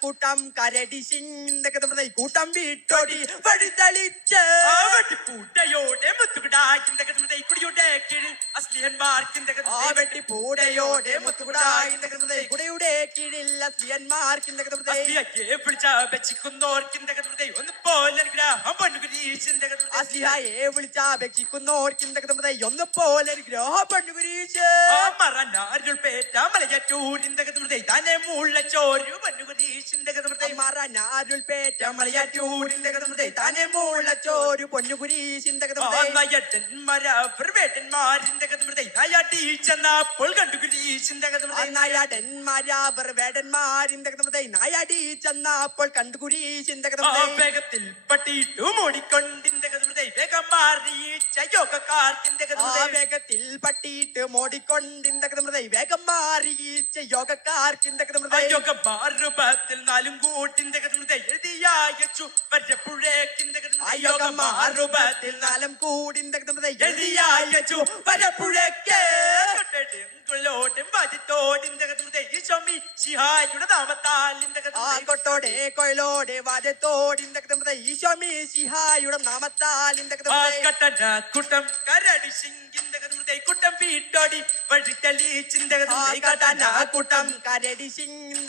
കൂട്ടം കരടി സിംഗിന്റെ കൂട്ടം വീട്ടോടി വഴിതളിച്ച് വെട്ടിപ്പൂട്ടയോടെ മുത്തുകിടാക്കിന്റെ കുടിയുടെ കീഴിൽ അസ്ലിഹന്മാർക്കിന്റെ വെട്ടിപ്പൂടയോടെ മുത്തുകുടായിന്റെ കുടയുടെ കീഴിൽ അസ്ലിയന്മാർക്കിന്റെ വിളിച്ച വെച്ചിക്കുന്നോർക്കിന്റെ ഒന്ന് പോലെ ഗ്രാഹം പണ്ണുകുരീശിന്റെ അസ്ലിഹായെ വിളിച്ചാപേക്ഷിക്കുന്നോർക്കിന്റെ ഒന്ന് പോലെ ഗ്രഹ പണ്ണുകുരീശ് മറനാരുൾ പേറ്റ മലയാറ്റൂരിന്റെ തന്നെ മുള്ളച്ചോരു പണ്ണുകുരീശിന്റെ മറനാരുൾ പേറ്റ മലയാറ്റൂരിന്റെ തന്നെ മുള്ളച്ചോരു പൊന്നുകുരീശിന്റെ വേട്ടന്മാരിന്റെ നയാട്ടി ചെന്നപ്പോൾ കണ്ടുകുരീശിന്റെ നായാടന്മാരാവർ വേടന്മാരിന്റെ നായാടി ചെന്നപ്പോൾ കണ്ടുകുരീശിന്റെ വേഗത്തിൽ പട്ടിയിട്ടു മൂടിക്കൊണ്ടിന്റെ വേഗം മാറിയിച്ച യോഗക്കാർക്കിന്റെ വേഗത്തിൽ പട്ടിയിട്ട് മോടിക്കൊണ്ടിന്റെ വേഗം മാറിയിച്ച യോഗക്കാർക്കിന്റെ യോഗമാറുപത്തിൽ നാലും കൂട്ടിന്റെ എഴുതിയച്ചു വരപ്പുഴേക്കിന്റെ യോഗമാറുപത്തിൽ നാലും കൂടിന്റെ എഴുതിയച്ചു വരപ്പുഴയ്ക്ക് കൊട്ടോടെ കൊയിലോടെ വാദത്തോടിന്റെ ഈശോമി സിഹായുടെ നാമത്താലിന്റെ കുട്ടം കരടി സിംഗിന്റെ കുട്ടം വീട്ടോടി വഴി തെളിച്ചിന്റെ കൂട്ടം കരടി സിംഗ്